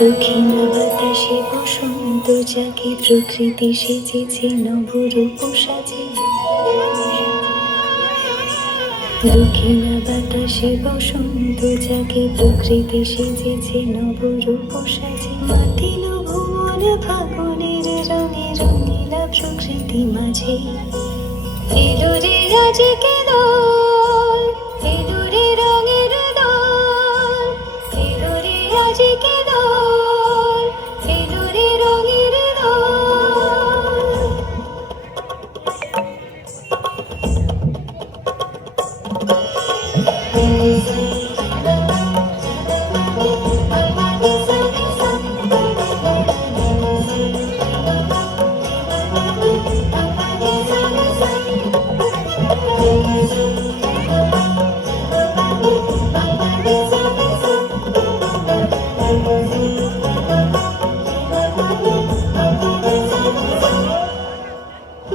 দক্ষিণ বাতাসে বসন্ত যাকে প্রকৃতি সেজেছে নবরূপ সাজে। দক্ষিণ বাতাসে বসন্ত যাকে প্রকৃতি সেজেছে নবরূপ সাজে। মাতিল ভুবন ফাগুনের রঙে রঙিলা প্রকৃতি মাঝে। এলো রে আজকে দোল, এলো রে রঙের দোল, এলো রে আজকে দোল, এলো রে রঙের দোল।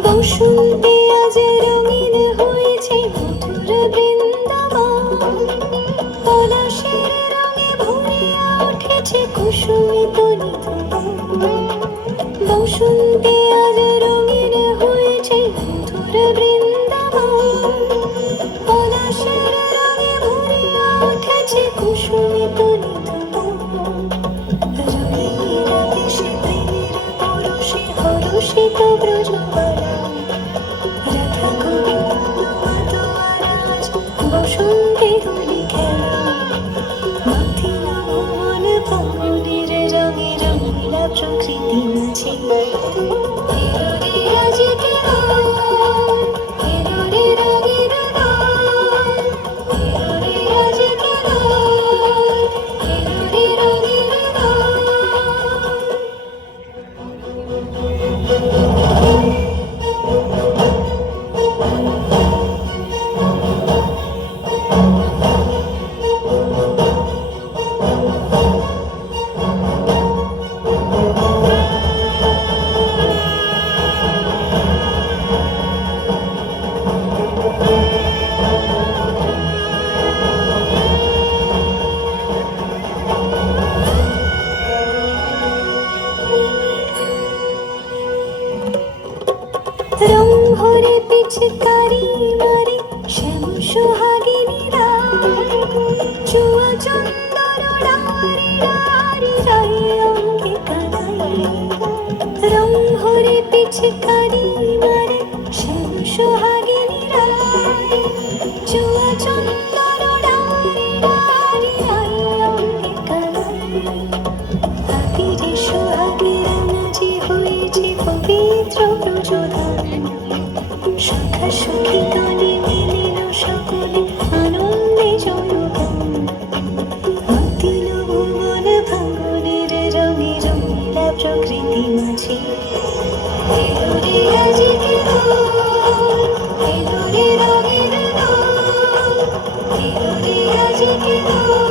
বসন্তে আজ রঙিন হয়েছে মধুর বৃন্দাবন। পলাশের রঙে ভরিয়া উঠেছে কুসুমিত নিধন। বসন্তে আজ রঙিন হয়েছে মধুর বৃন্দাবন। পলাশের রঙে ভরিয়া উঠেছে কুসুমিত নিধন। রঙিলা দেশে প্রেমের পরশে হরষিত ব্রজবালা। রাধা গোবিন্দ মাধবরাজ বসন্তে হোলি খেলা। মাতিল ভুবন ফাগুনের রঙে রঙিলা প্রকৃতি মাঝে। এলো রে আজকে দোল, এলো রে রঙের দোল, এলো রে আজকে দোল, এলো রে রঙের দোল। রং ভরে পিচকারি মারে শ্যাম সোহাগিনীরা। চুয়া চন্দন ডারি ডারি রায় অঙ্গে কানাই। রং ভরে পিচকারি মারে শ্যাম সোহাগিনীরা। চুয়া চন্দন ডারি ডারি রায় অঙ্গে কানাই। আবিরে সোহাগেরা মাঝে হয়েছে পবিত্র প্রচোদন। সখা সখী গানে মিলিল সকলে আনন্দে জয়গান। মাতিল ভুবন ফাগুনের রঙে রঙিলা প্রকৃতি মাঝে। এলো রে আজকে দোল, এলো রে রঙের দোল, এলো রে আজকে দোল।